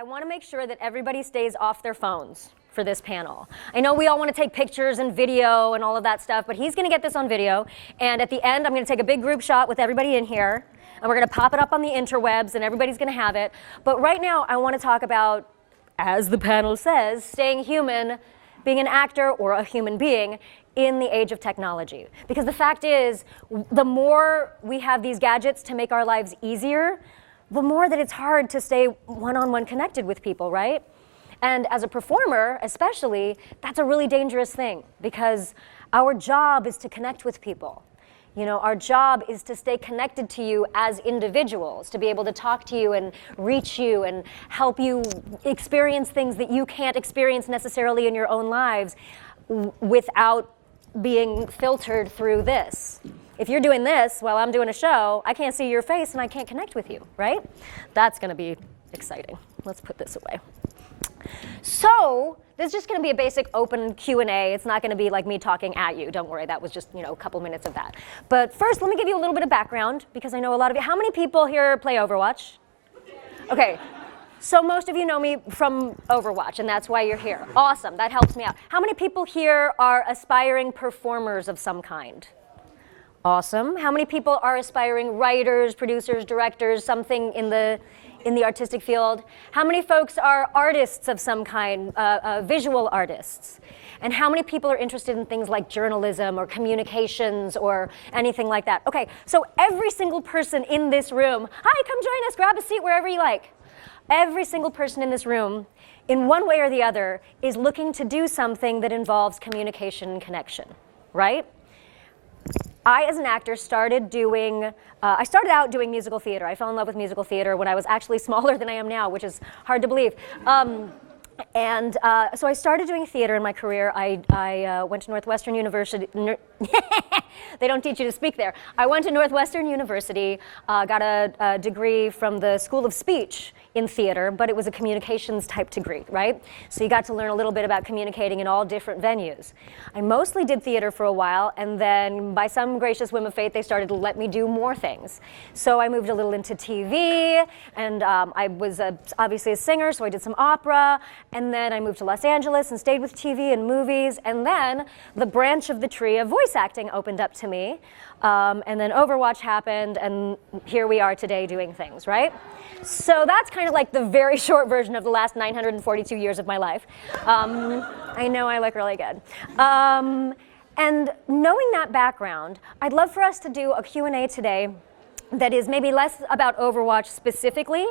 I want to make sure that everybody stays off their phones for this panel. I know we all want to take pictures and video and all of that stuff, but he's going to get this on video. And at the end, I'm going to take a big group shot with everybody in here. And we're going to pop it up on the interwebs, and everybody's going to have it. But right now, I want to talk about, as the panel says, staying human, being an actor or a human being in the age of technology. Because the fact is, the more we have these gadgets to make our lives easier, the more that it's hard to stay one-on-one connected with people, right? And as a performer, especially, that's a really dangerous thing because our job is to connect with people. You know, our job is to stay connected to you as individuals, to be able to talk to you and reach you and help you experience things that you can't experience necessarily in your own lives without being filtered through this. If you're doing this while I'm doing a show, I can't see your face and I can't connect with you, right? That's going to be exciting. Let's put this away. So this is just going to be a basic open Q&A. It's not going to be like me talking at you. Don't worry, that was just, you know, a couple minutes of that. But first, let me give you a little bit of background because I know a lot of you. How many people here play Overwatch? Okay. So most of you know me from Overwatch, and that's why you're here. Awesome, that helps me out. How many people here are aspiring performers of some kind? Awesome. How many people are aspiring writers, producers, directors, something in the artistic field? How many folks are artists of some kind, visual artists? And how many people are interested in things like journalism or communications or anything like that? Okay, so every single person in this room, hi, come join us, grab a seat wherever you like. Every single person in this room, in one way or the other, is looking to do something that involves communication and connection, right? I, as an actor, started out doing musical theater. I fell in love with musical theater when I was actually smaller than I am now, which is hard to believe. So I started doing theater in my career. I went to Northwestern University. They don't teach you to speak there. I went to Northwestern University, got a degree from the School of Speech in theater, but it was a communications type degree, right? So you got to learn a little bit about communicating in all different venues. I mostly did theater for a while, and then by some gracious whim of fate, they started to let me do more things. So I moved a little into TV, and I was obviously a singer, so I did some opera, and then I moved to Los Angeles and stayed with TV and movies, and then the branch of the tree of voice acting opened up to me, and then Overwatch happened, and here we are today doing things, right? So that's kind of like the very short version of the last 942 years of my life. I know I look really good. And knowing that background, I'd love for us to do a Q&A today that is maybe less about Overwatch specifically,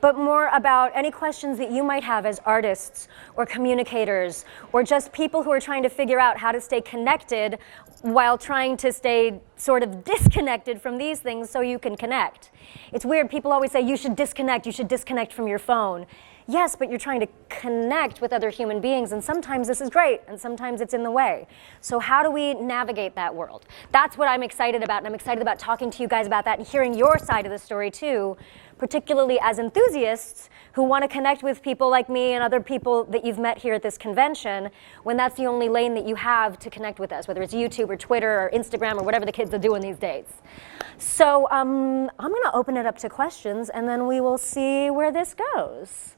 but more about any questions that you might have as artists or communicators or just people who are trying to figure out how to stay connected while trying to stay sort of disconnected from these things so you can connect. It's weird, people always say you should disconnect from your phone. Yes, but you're trying to connect with other human beings, and sometimes this is great, and sometimes it's in the way. So how do we navigate that world? That's what I'm excited about, and I'm excited about talking to you guys about that and hearing your side of the story too, particularly as enthusiasts who want to connect with people like me and other people that you've met here at this convention when that's the only lane that you have to connect with us, whether it's YouTube or Twitter or Instagram or whatever the kids are doing these days. So I'm going to open it up to questions, and then we will see where this goes.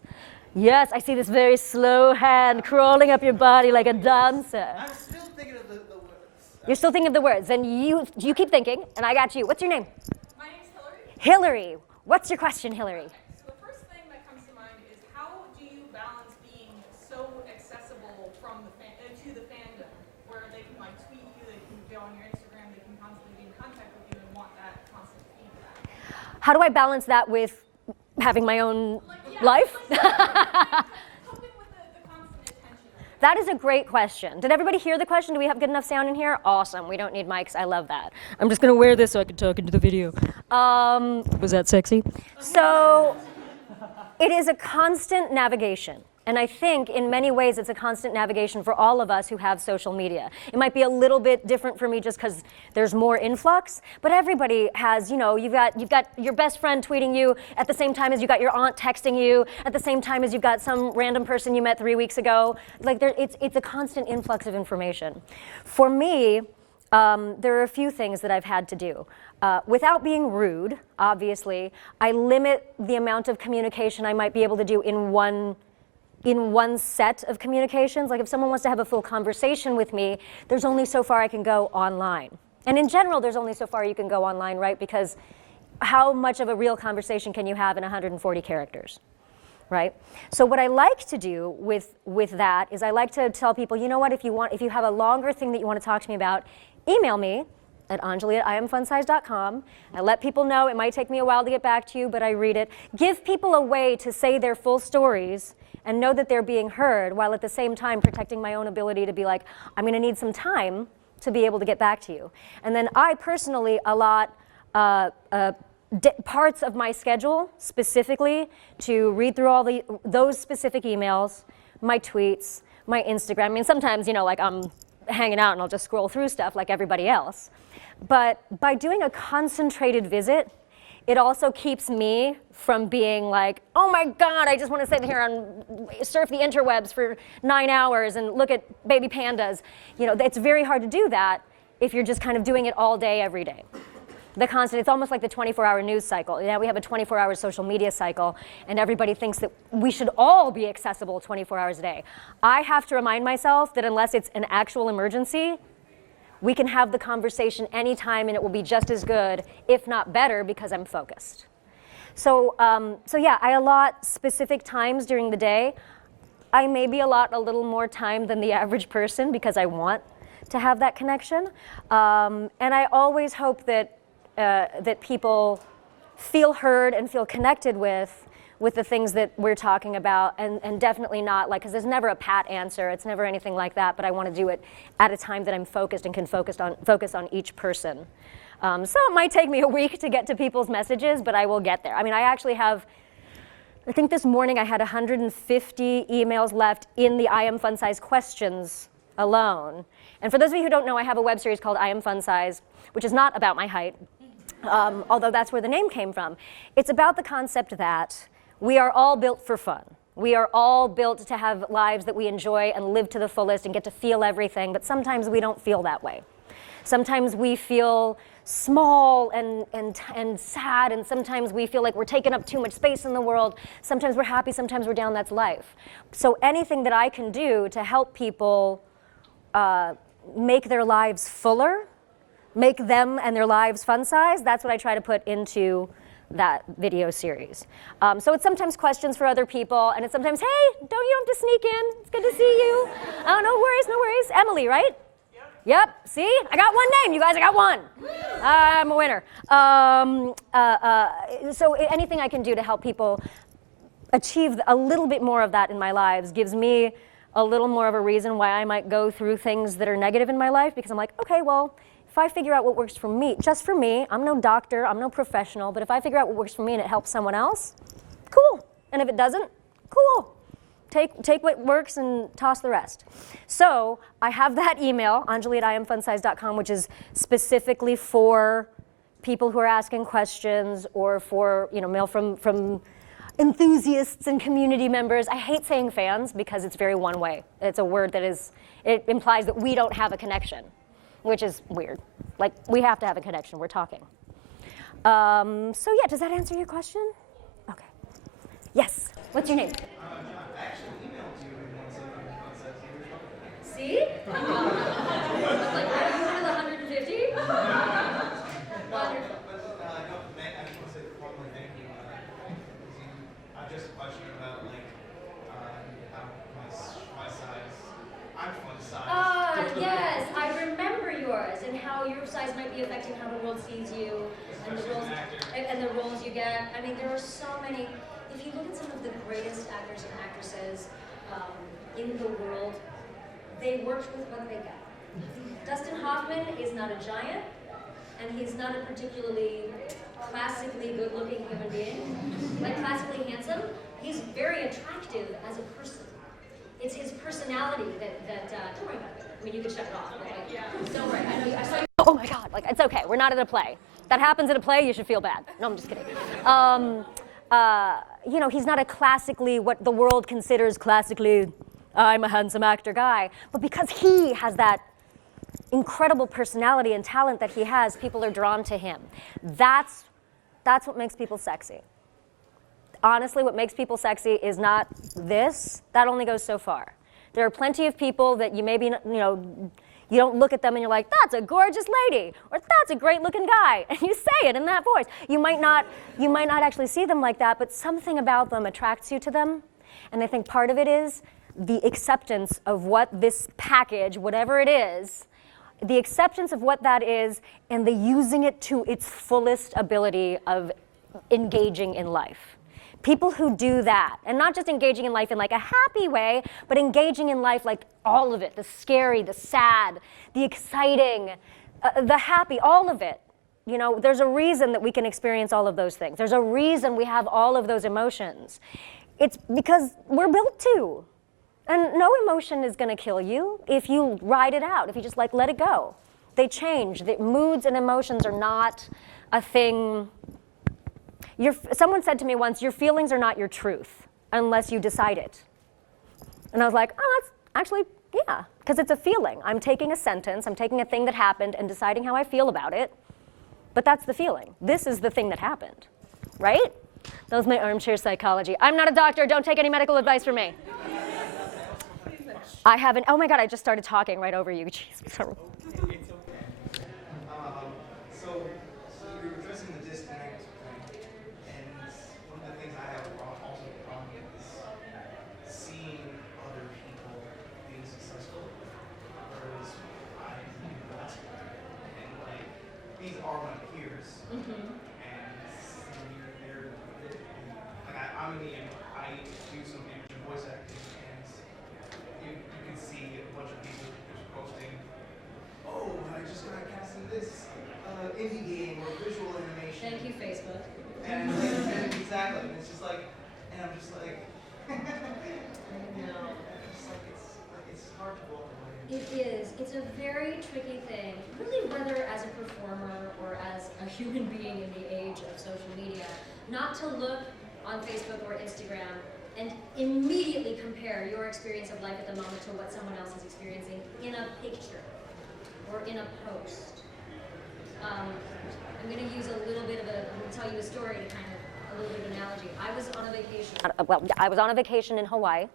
Yes, I see this very slow hand crawling up your body like a dancer. I'm still thinking of the words. You're still thinking of the words. Then you keep thinking, and I got you. What's your name? My name's Hillary. Hillary. What's your question, Hillary? So the first thing that comes to mind is how do you balance being so accessible from to the fandom, where they can like tweet you, they can go on your Instagram, they can constantly be in contact with you and want that constant feedback? How do I balance that with having my own life? Coping with the constant attention. That is a great question. Did everybody hear the question? Do we have good enough sound in here? Awesome. We don't need mics. I love that. I'm just going to wear this so I can talk into the video. Was that sexy? So it is a constant navigation. And I think in many ways it's a constant navigation for all of us who have social media. It might be a little bit different for me just because there's more influx, but everybody has, you know, you've got your best friend tweeting you at the same time as you got your aunt texting you, at the same time as you've got some random person you met 3 weeks ago. Like it's a constant influx of information. For me, there are a few things that I've had to do. Without being rude, obviously, I limit the amount of communication I might be able to do in one set of communications. Like if someone wants to have a full conversation with me, there's only so far I can go online. And in general, there's only so far you can go online, right? Because how much of a real conversation can you have in 140 characters, right? So what I like to do with that is I like to tell people, you know what, if you have a longer thing that you want to talk to me about, email me at anjali@iamfunsize.com. I let people know it might take me a while to get back to you, but I read it. Give people a way to say their full stories and know that they're being heard, while at the same time protecting my own ability to be like, I'm going to need some time to be able to get back to you. And then I personally allot parts of my schedule specifically to read through all those specific emails, my tweets, my Instagram. I mean, sometimes, you know, like I'm hanging out and I'll just scroll through stuff like everybody else. But by doing a concentrated visit, it also keeps me from being like, oh my God, I just want to sit here and surf the interwebs for 9 hours and look at baby pandas. You know, it's very hard to do that if you're just kind of doing it all day, every day. It's almost like the 24-hour news cycle. You know, we have a 24-hour social media cycle, and everybody thinks that we should all be accessible 24 hours a day. I have to remind myself that unless it's an actual emergency, we can have the conversation anytime and it will be just as good, if not better, because I'm focused. So yeah, I allot specific times during the day. I maybe allot a little more time than the average person because I want to have that connection. And I always hope that that people feel heard and feel connected with the things that we're talking about, and definitely not like, because there's never a pat answer, it's never anything like that, but I want to do it at a time that I'm focused and can focus on each person. So it might take me a week to get to people's messages, but I will get there. I mean, I actually have, I think this morning I had 150 emails left in the I Am Fun Size questions alone. And for those of you who don't know, I have a web series called I Am Fun Size, which is not about my height, although that's where the name came from. It's about the concept that we are all built for fun. We are all built to have lives that we enjoy and live to the fullest and get to feel everything, but sometimes we don't feel that way. Sometimes we feel small and sad, and sometimes we feel like we're taking up too much space in the world. Sometimes we're happy, sometimes we're down, that's life. So anything that I can do to help people make their lives fuller, make them and their lives fun size, that's what I try to put into that video series. So it's sometimes questions for other people, and it's sometimes, hey, don't you have to sneak in? It's good to see you. Oh, no worries, no worries. Emily, right? Yep, see? I got one name, you guys, I got one. I'm a winner. So anything I can do to help people achieve a little bit more of that in my lives gives me a little more of a reason why I might go through things that are negative in my life, because I'm like, okay, well, if I figure out what works for me, just for me, I'm no doctor, I'm no professional, but if I figure out what works for me and it helps someone else, cool. And if it doesn't, cool. Take what works and toss the rest. So I have that email, anjali@iamfunsize.com, which is specifically for people who are asking questions, or for, you know, mail from enthusiasts and community members. I hate saying fans because it's very one way. It's a word that it implies that we don't have a connection, which is weird. Like, we have to have a connection, we're talking. So yeah, does that answer your question? Okay. Yes, what's your name? I actually emailed you and said you were talking. See? I was like, are you one of the 150? Wonderful. I just want to say formally thank you. I just questioned about like how my size, I'm fun size. Yes, I remember yours, and how your size might be affecting how the world sees you, and the roles you get. I mean, there are so many. If you look at some of the greatest actors and actresses in the world, they worked with what they got. Dustin Hoffman is not a giant, and he's not a particularly classically good-looking human being, like classically handsome. He's very attractive as a person. It's his personality that don't worry about it. I mean, you can shut it off. Like, don't worry. I know. I saw you. Oh my God! Like, it's okay. We're not in a play. That happens in a play. You should feel bad. No, I'm just kidding. You know, he's not a classically, what the world considers classically, I'm a handsome actor guy, but because he has that incredible personality and talent that he has, people are drawn to him. That's what makes people sexy. Honestly, what makes people sexy is not this. That only goes so far. There are plenty of people that you maybe, you don't look at them and you're like, that's a gorgeous lady, or that's a great looking guy, and you say it in that voice. You might not actually see them like that, but something about them attracts you to them, and I think part of it is the acceptance of what this package, whatever it is, the acceptance of what that is, and the using it to its fullest ability of engaging in life. People who do that, and not just engaging in life in like a happy way, but engaging in life like all of it, the scary, the sad, the exciting, the happy, all of it. There's a reason that we can experience all of those things. There's a reason we have all of those emotions. It's because we're built to. And no emotion is going to kill you if you ride it out, if you just let it go. They change. The moods and emotions are not a thing. Someone said to me once, your feelings are not your truth unless you decide it. And I was like, oh, that's actually, yeah, because it's a feeling. I'm taking a sentence, I'm taking a thing that happened and deciding how I feel about it, but that's the feeling. This is the thing that happened, right? That was my armchair psychology. I'm not a doctor, don't take any medical advice from me. I haven't, oh my God, I just started talking right over you. Jeez. It's okay. So you're addressing the disconnect thing, and one of the things I have also a problem with is seeing other people being successful, whereas I'm not. And these are my peers, and they're I'm in the I do some image and voice acting, and you can see a bunch of people just posting, oh, I just got cast in this indie game or visual animation. Thank you, Facebook. And exactly, and it's just like, and I'm just like, it's hard to walk away. It is. It's a very tricky thing, really, whether as a performer or as a human being in the age of social media, not to look on Facebook or Instagram and immediately compare your experience of life at the moment to what someone else is experiencing in a picture or in a post. I'm going to use I'm going to tell you a story to kind of, a little bit of analogy. I was on a vacation. I was on a vacation in Hawaii.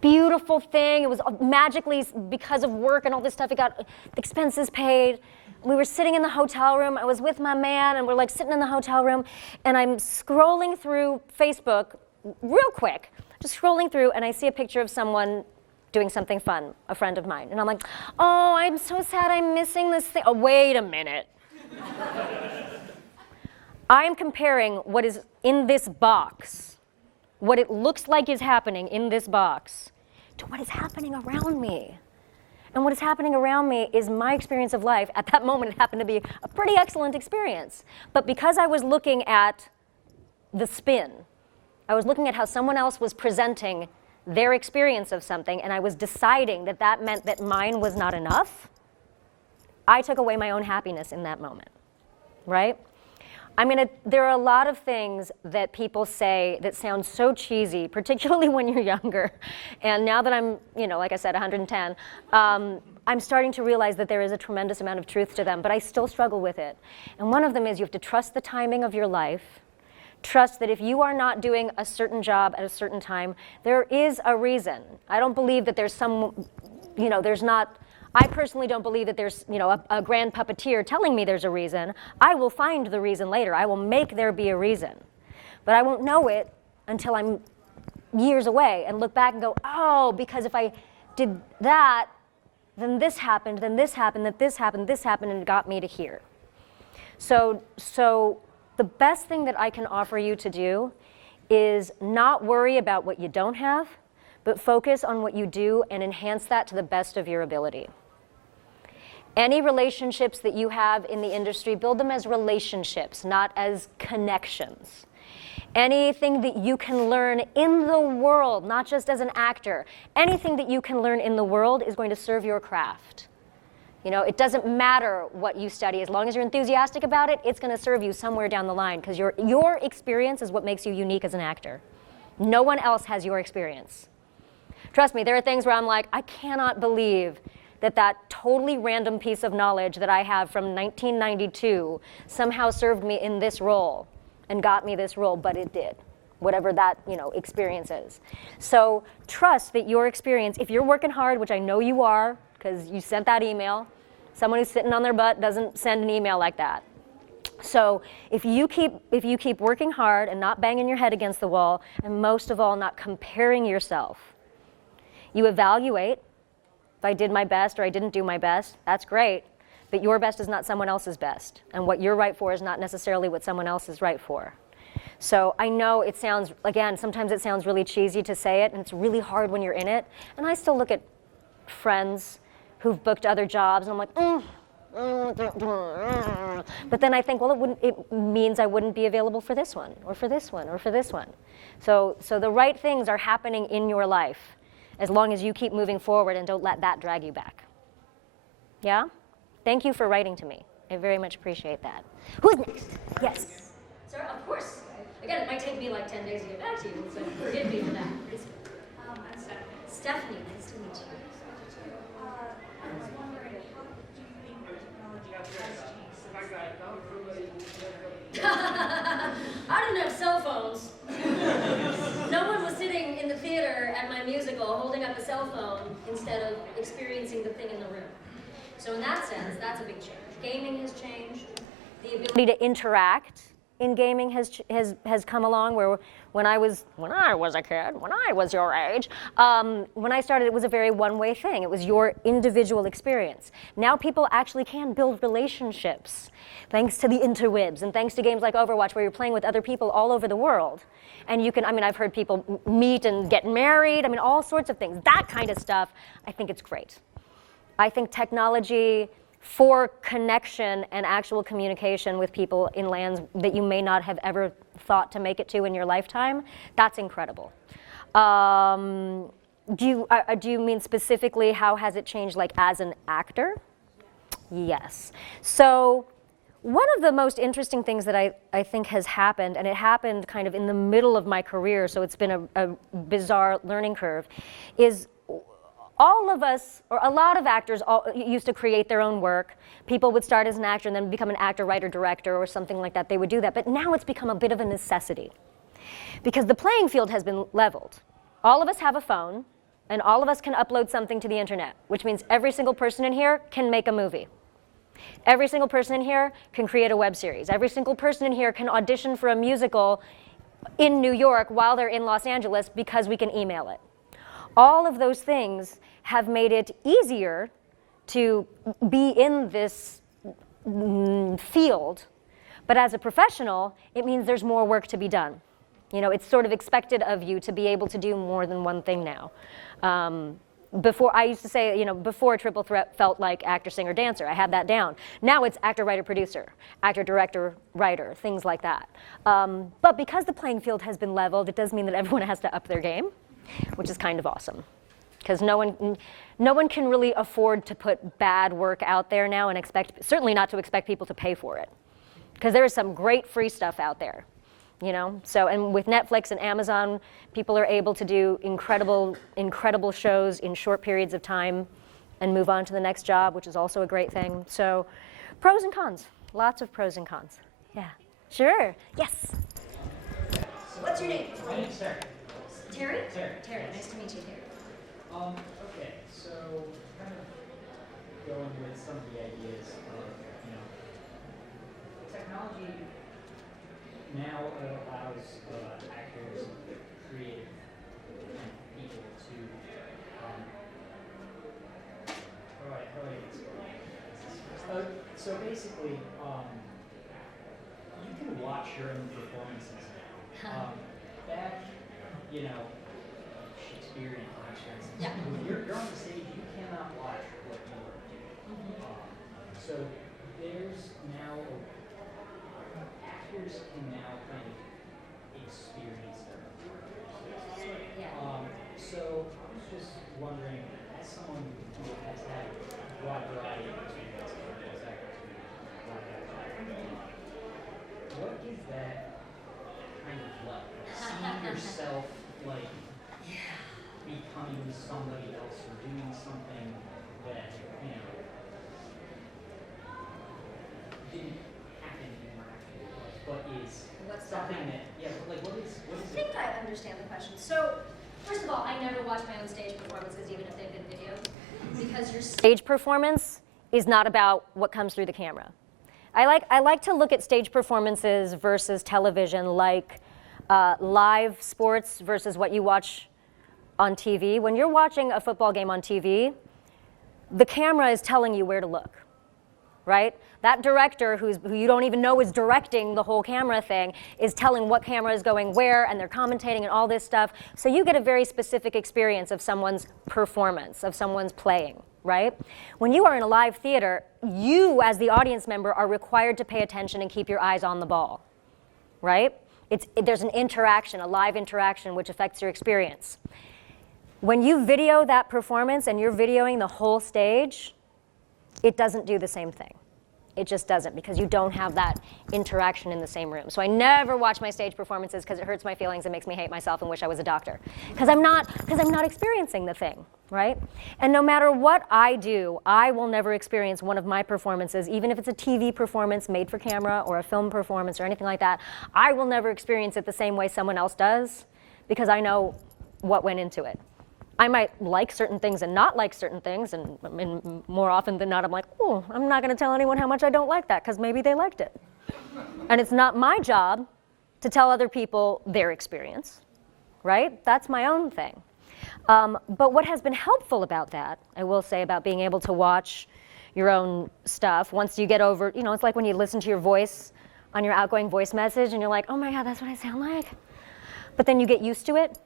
Beautiful thing. It was magically, because of work and all this stuff, it got expenses paid. We were sitting in the hotel room. I was with my man, and we're sitting in the hotel room, and I'm scrolling through Facebook real quick, just scrolling through, and I see a picture of someone doing something fun, a friend of mine. And I'm like, oh, I'm so sad I'm missing this thing. Oh, wait a minute. I am comparing what is in this box, what it looks like is happening in this box, to what is happening around me. And what is happening around me is my experience of life. At that moment, it happened to be a pretty excellent experience. But because I was looking at the spin, I was looking at how someone else was presenting their experience of something, and I was deciding that that meant that mine was not enough, I took away my own happiness in that moment, right? There are a lot of things that people say that sound so cheesy, particularly when you're younger. And now that I'm, like I said, 110, I'm starting to realize that there is a tremendous amount of truth to them, but I still struggle with it. And one of them is you have to trust the timing of your life. Trust that if you are not doing a certain job at a certain time, there is a reason. I don't believe that there's I personally don't believe that there's, a grand puppeteer telling me there's a reason. I will find the reason later. I will make there be a reason. But I won't know it until I'm years away and look back and go, oh, because if I did that, then this happened, then this happened, then this happened, and it got me to here. So the best thing that I can offer you to do is not worry about what you don't have, but focus on what you do and enhance that to the best of your ability. Any relationships that you have in the industry, build them as relationships, not as connections. Anything that you can learn in the world, not just as an actor, anything that you can learn in the world is going to serve your craft. It doesn't matter what you study. As long as you're enthusiastic about it, it's going to serve you somewhere down the line, because your experience is what makes you unique as an actor. No one else has your experience. Trust me, there are things where I'm like, I cannot believe that that totally random piece of knowledge that I have from 1992 somehow served me in this role and got me this role, but it did, whatever that experience is. So trust that your experience, if you're working hard, which I know you are, because you sent that email, someone who's sitting on their butt doesn't send an email like that. So if you keep working hard and not banging your head against the wall, and most of all, not comparing yourself, you evaluate, if I did my best or I didn't do my best, that's great, but your best is not someone else's best, and what you're right for is not necessarily what someone else is right for. So I know it sounds, again, sometimes it sounds really cheesy to say it, and it's really hard when you're in it, and I still look at friends who've booked other jobs, and I'm like, but then I think, well, it means I wouldn't be available for this one, or for this one, or for this one. So the right things are happening in your life as long as you keep moving forward and don't let that drag you back. Yeah? Thank you for writing to me. I very much appreciate that. Who's next? Yes. Sir, of course. Again, it might take me like 10 days to get back to you, so forgive me for that. I'm Stephanie. Stephanie, nice to meet you. I was wondering, how do you think technology has changed since I didn't have cell phones. No one was sitting in the theater at my musical holding up a cell phone instead of experiencing the thing in the room. So in that sense, that's a big change. Gaming has changed. The ability To interact in gaming has come along, where when I was a kid, when I was your age, when I started, it was a very one-way thing. It was your individual experience. Now people actually can build relationships thanks to the interwebs and thanks to games like Overwatch, where you're playing with other people all over the world. And you can, I've heard people meet and get married, all sorts of things. That kind of stuff, I think it's great. I think technology for connection and actual communication with people in lands that you may not have ever thought to make it to in your lifetime, that's incredible. Do you mean specifically how has it changed, like as an actor? Yes. So one of the most interesting things that I think has happened, and it happened kind of in the middle of my career, so it's been a bizarre learning curve, is all of us, or a lot of actors, used to create their own work. People would start as an actor and then become an actor, writer, director, or something like that. They would do that. But now it's become a bit of a necessity because the playing field has been leveled. All of us have a phone, and all of us can upload something to the internet, which means every single person in here can make a movie. Every single person in here can create a web series. Every single person in here can audition for a musical in New York while they're in Los Angeles because we can email it. All of those things have made it easier to be in this field, but as a professional, it means there's more work to be done. It's sort of expected of you to be able to do more than one thing now. Before, I used to say, before Triple Threat felt like actor, singer, dancer. I had that down. Now it's actor, writer, producer, actor, director, writer, things like that. But because the playing field has been leveled, it does mean that everyone has to up their game, which is kind of awesome. Because no one can really afford to put bad work out there now and certainly not to expect people to pay for it. Because there is some great free stuff out there, So, and with Netflix and Amazon, people are able to do incredible shows in short periods of time and move on to the next job, which is also a great thing. So, pros and cons, lots of pros and cons. Yeah, sure, yes. What's your name? My name's Terry. Terry? Terry. Nice to meet you, Terry. Okay, so kind of going with some of the ideas of, technology now allows actors, creative people to, how do I explain? So basically, you can watch your own performances now. Back, Shakespearean times, for instance, Yeah. when you're on the stage, you cannot watch what you are doing. So there's now, actors can now kind of experience their own work. So I was just wondering, as someone who has had a broad variety of experience as actors, what is that kind of like? Seeing yourself like becoming somebody else or doing something that, didn't happen in our actual life, but is What's something that? that, yeah, but like what is I it? think I understand the question. So, first of all, I never watch my own stage performances, even if they've been videos, because you're Stage performance is not about what comes through the camera. I like to look at stage performances versus television, like live sports versus what you watch on TV. When you're watching a football game on TV, the camera is telling you where to look, right? That director who you don't even know is directing the whole camera thing is telling what camera is going where, and they're commentating and all this stuff. So you get a very specific experience of someone's performance, of someone's playing, right? When you are in a live theater, you as the audience member are required to pay attention and keep your eyes on the ball, right? There's an interaction, a live interaction, which affects your experience. When you video that performance and you're videoing the whole stage, it doesn't do the same thing. It just doesn't, because you don't have that interaction in the same room. So I never watch my stage performances because it hurts my feelings and makes me hate myself and wish I was a doctor. Because I'm not experiencing the thing, right? And no matter what I do, I will never experience one of my performances, even if it's a TV performance made for camera or a film performance or anything like that. I will never experience it the same way someone else does, because I know what went into it. I might like certain things and not like certain things, and more often than not, I'm like, oh, I'm not going to tell anyone how much I don't like that, because maybe they liked it. And it's not my job to tell other people their experience, right? That's my own thing. But what has been helpful about that, I will say, about being able to watch your own stuff, once you get over, it's like when you listen to your voice on your outgoing voice message, and you're like, oh my God, that's what I sound like. But then you get used to it.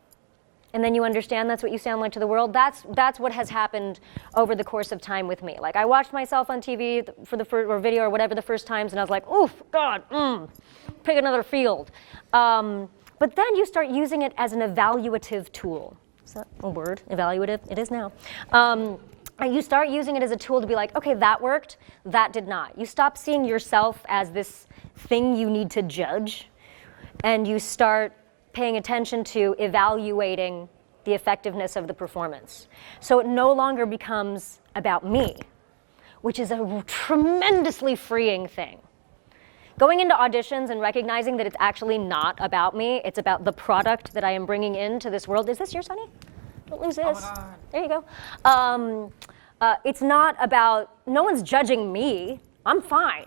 And then you understand that's what you sound like to the world. That's what has happened over the course of time with me. Like, I watched myself on TV or video or whatever the first times, and I was like, oof, God, pick another field. But then you start using it as an evaluative tool. Is that a word? Evaluative? It is now. And you start using it as a tool to be like, okay, that worked, that did not. You stop seeing yourself as this thing you need to judge, and you start paying attention to evaluating the effectiveness of the performance. So it no longer becomes about me, which is a tremendously freeing thing. Going into auditions and recognizing that it's actually not about me, it's about the product that I am bringing into this world. Is this yours, honey? Don't lose this. Oh my God. There you go. It's not about, no one's judging me. I'm fine.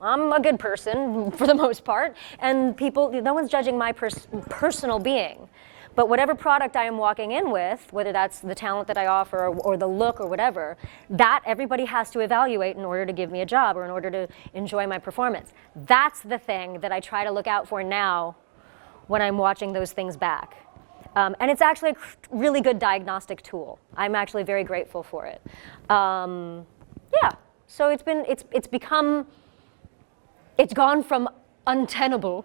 I'm a good person for the most part, and no one's judging my personal being. But whatever product I am walking in with, whether that's the talent that I offer or the look or whatever, that everybody has to evaluate in order to give me a job or in order to enjoy my performance. That's the thing that I try to look out for now when I'm watching those things back. And it's actually a really good diagnostic tool. I'm actually very grateful for it. Yeah, so it's gone from untenable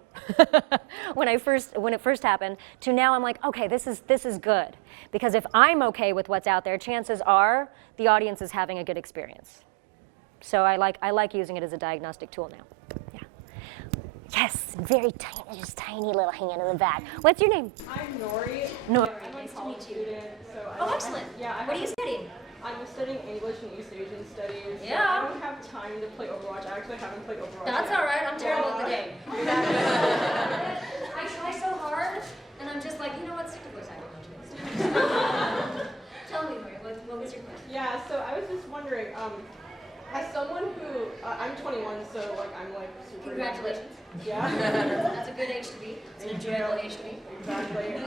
when it first happened to now I'm like, okay, this is good, because if I'm okay with what's out there, chances are the audience is having a good experience. So I like using it as a diagnostic tool now. Yeah. Yes, very tiny, just tiny little hand in the back. What's your name? I'm Nori. Nori. I'm a Nice to college meet you. student. So Oh, excellent. What are you studying? I'm studying English and East Asian studies. So Yeah. I don't have time to play Overwatch. I actually haven't played Overwatch. That's yet. all right. I'm terrible at the game. I try so hard, and I'm just like, you know what? Stick to voice acting. Tell me, Maria, what was your question? Yeah, so I was just wondering, as someone who, I'm 21, so like I'm like super. Congratulations. Yeah. That's a good age to be. It's an enjoyable age to be. Exactly.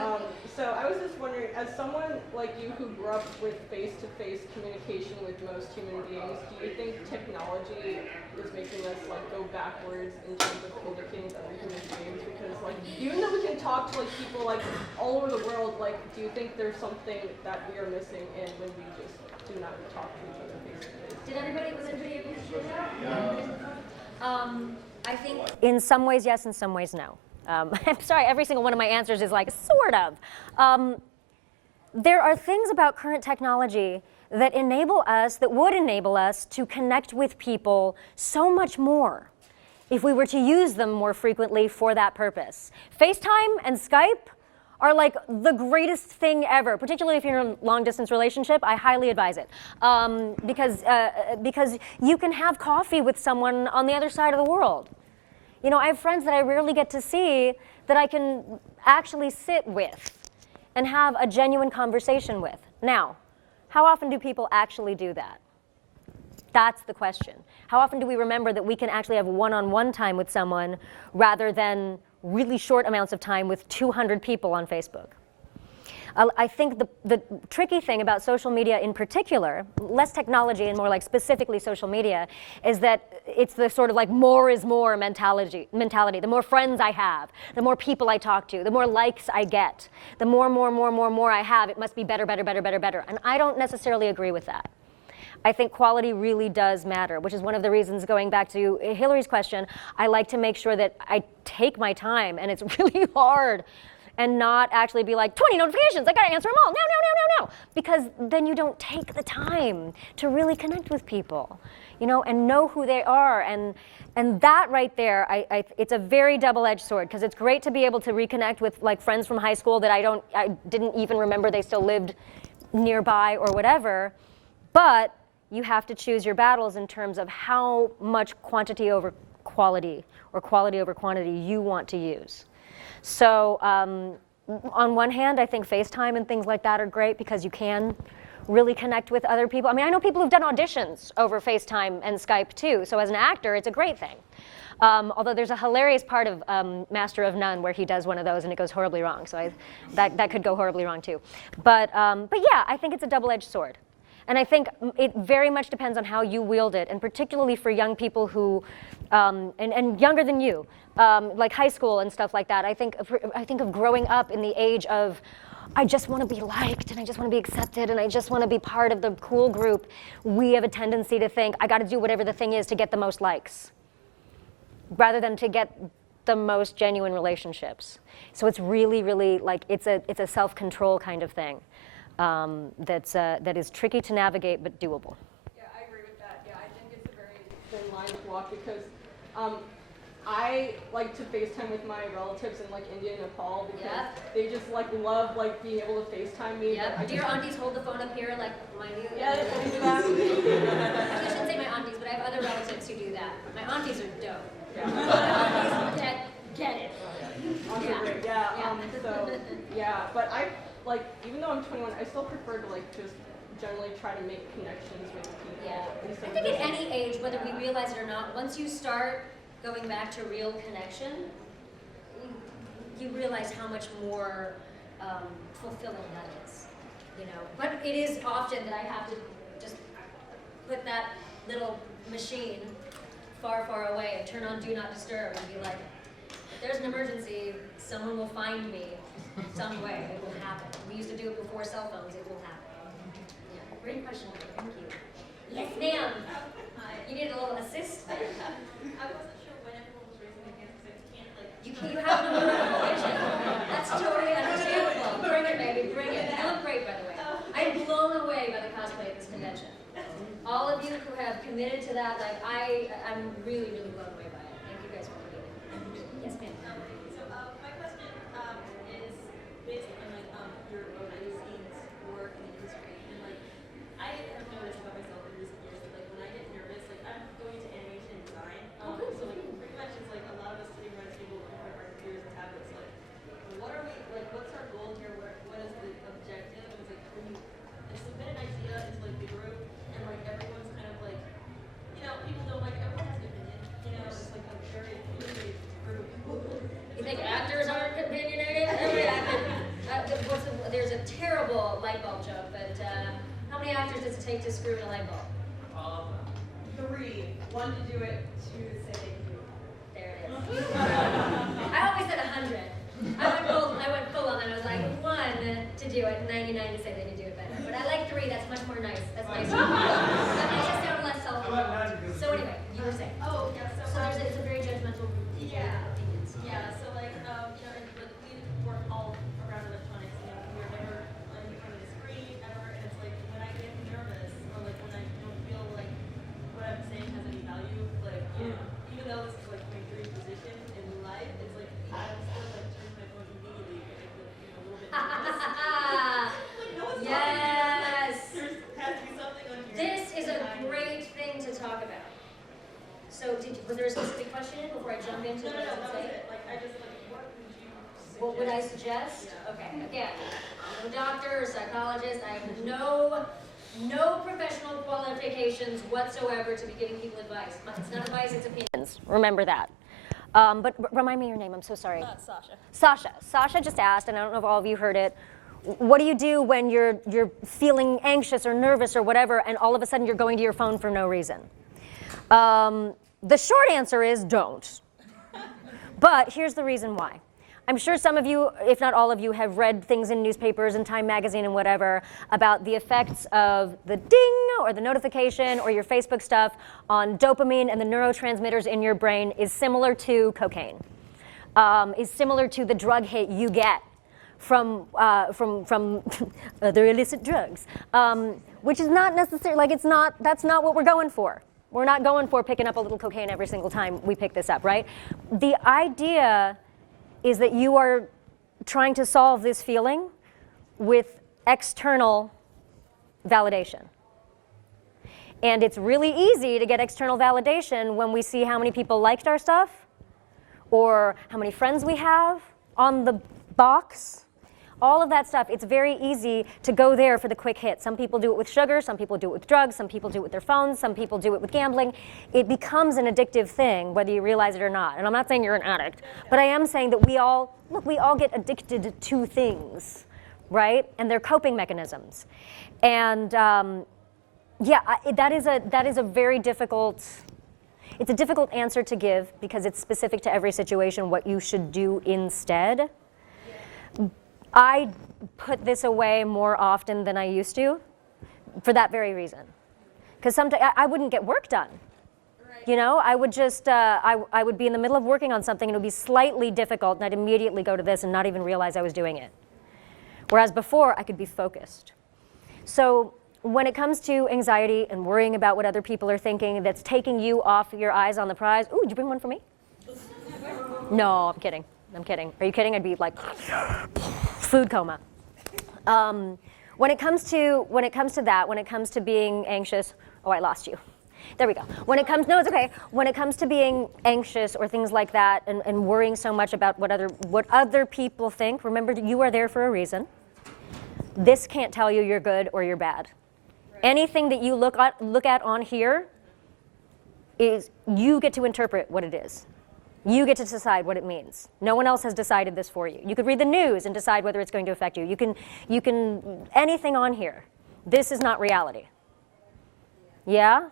So I was just wondering, as someone like you who grew up with face-to-face communication with most human beings, do you think technology is making us like go backwards in terms of communicating with other human beings? Because like, even though we can talk to like people like all over the world, like, do you think there's something that we are missing in when we just do not talk to each other face-to-face? Was anybody able to hear that? I think In some ways, yes. In some ways, no. I'm sorry, every single one of my answers is like, sort of. There are things about current technology that would enable us to connect with people so much more if we were to use them more frequently for that purpose. FaceTime and Skype are like the greatest thing ever, particularly if you're in a long-distance relationship. I highly advise it because you can have coffee with someone on the other side of the world. You know, I have friends that I rarely get to see that I can actually sit with and have a genuine conversation with. Now, how often do people actually do that? That's the question. How often do we remember that we can actually have one-on-one time with someone rather than really short amounts of time with 200 people on Facebook? I think the tricky thing about social media in particular, less technology and more like specifically social media, is that it's the sort of like more is more mentality. The more friends I have, the more people I talk to, the more likes I get, the more I have, it must be better. And I don't necessarily agree with that. I think quality really does matter, which is one of the reasons, going back to Hillary's question, I like to make sure that I take my time, and it's really hard, and not actually be like, 20 notifications, I gotta answer them all, no. Because then you don't take the time to really connect with people, you know, and know who they are. And that right there, it's a very double-edged sword, because it's great to be able to reconnect with like friends from high school that I didn't even remember they still lived nearby or whatever, but you have to choose your battles in terms of how much quantity over quality or quality over quantity you want to use. So on one hand, I think FaceTime and things like that are great because you can really connect with other people. I mean, I know people who've done auditions over FaceTime and Skype too, so as an actor, it's a great thing. Although there's a hilarious part of Master of None where he does one of those and it goes horribly wrong, so that could go horribly wrong too. But yeah, I think it's a double-edged sword. And I think it very much depends on how you wield it, and particularly for young people who, and younger than you, like high school and stuff like that. I think of growing up in the age of, I just want to be liked, and I just want to be accepted, and I just want to be part of the cool group. We have a tendency to think, I got to do whatever the thing is to get the most likes, rather than to get the most genuine relationships. So it's really, really like, it's a self-control kind of thing. That is tricky to navigate but doable. Yeah, I agree with that. Yeah, I think it's a very thin line to walk because I like to FaceTime with my relatives in like India and Nepal because they just like love like being able to FaceTime me. Yeah. Do your aunties hold the phone up here like mine do? Yeah, they do that. I shouldn't say my aunties, but I have other relatives who do that. My aunties are dope. Yeah. My aunties get it. Aunties are great. Yeah. So yeah, but I. Like, even though I'm 21, I still prefer to like just generally try to make connections with people. Yeah, I think at any age, whether we realize it or not, once you start going back to real connection, you realize how much more fulfilling that is, you know. But it is often that I have to just put that little machine far, far away and turn on Do Not Disturb and be like, if there's an emergency, someone will find me some way. It will happen. We used to do it before cell phones. It will happen. Yeah. Great question. Thank you. Yes, ma'am. You needed a little assist there. I wasn't sure when everyone was raising their hands because I can't like. You have no vision. That's totally understandable. Bring it, baby. Bring it. You look great, by the way. I'm blown away by the cosplay at this convention. All of you who have committed to that, like I'm really, really blown away by it. Thank you guys for doing it. Yes, ma'am. So my question is based on like your behind the scenes work in the industry, and like I have noticed about myself in recent years that like when I get nervous, like I'm going into animation and design. So like pretty much it's like a lot of us sitting around a table looking at our computers and tablets. Like, what are we like? What's our goal here? What is the objective? It's like when you submit an idea into like the group, and like everyone's kind of like, you know, people don't like everyone has an opinion. You know, it's like a very opinionated group. You think actors aren't opinionated? There's a terrible light bulb joke, but how many actors does it take to screw in a light bulb? 3. 1 to do it, 2 to say they can do it. There it is. I always said 100. I went full on, and I was like 1 to do it, 99 to say they can do it better. But I like 3. That's much more nice. That's nice. That makes it sound less self-control. So anyway, you were saying. Oh yeah. So it's a very judgmental group of people with opinions. Yeah, so like, you know, and like we work all around electronics, you know, we're never in front of the screen ever, and it's like when I get nervous or like when I don't feel like what I'm saying has any value, like even though this is like my dream position in life, it's like I still like turn my phone immediately and I feel, you know, a little no one's Yes. talking. There has to be something on here. This is a great thing to talk about. So, was there a specific question before I jump into No, what I that would was say? it. Like, I just, like, what would you suggest? What would I suggest? Okay, again, I'm no doctor or psychologist. I have no professional qualifications whatsoever to be giving people advice. It's not advice, it's opinions. Remember that. But remind me your name, I'm so sorry. Sasha. Sasha. Sasha just asked, and I don't know if all of you heard it, what do you do when you're feeling anxious or nervous or whatever, and all of a sudden you're going to your phone for no reason? The short answer is don't. But here's the reason why. I'm sure some of you, if not all of you, have read things in newspapers and Time magazine and whatever about the effects of the ding or the notification or your Facebook stuff on dopamine and the neurotransmitters in your brain is similar to cocaine, is similar to the drug hit you get from other illicit drugs, which is not necessarily, like that's not what we're going for. We're not going for picking up a little cocaine every single time we pick this up, right? The idea is that you are trying to solve this feeling with external validation. And it's really easy to get external validation when we see how many people liked our stuff or how many friends we have on the box. All of that stuff, it's very easy to go there for the quick hit. Some people do it with sugar, some people do it with drugs, some people do it with their phones, some people do it with gambling. It becomes an addictive thing, whether you realize it or not. And I'm not saying you're an addict, but I am saying that we all get addicted to things, right? And they're coping mechanisms. And yeah, that is a very difficult, it's a difficult answer to give because it's specific to every situation what you should do instead. I put this away more often than I used to for that very reason. Because sometimes I wouldn't get work done. Right. You know, I would just, I would be in the middle of working on something and it would be slightly difficult and I'd immediately go to this and not even realize I was doing it. Whereas before, I could be focused. So when it comes to anxiety and worrying about what other people are thinking that's taking you off your eyes on the prize, ooh, did you bring one for me? No, I'm kidding. I'm kidding. Are you kidding? I'd be like, food coma. When it comes to that, when it comes to being anxious, oh, I lost you. There we go. When it comes, no, it's okay. When it comes to being anxious or things like that and worrying so much about what other people think, remember you are there for a reason. This can't tell you you're good or you're bad. Right. Anything that you look at on here is you get to interpret what it is. You get to decide what it means. No one else has decided this for you. You could read the news and decide whether it's going to affect you. You can anything on here. This is not reality. Yeah?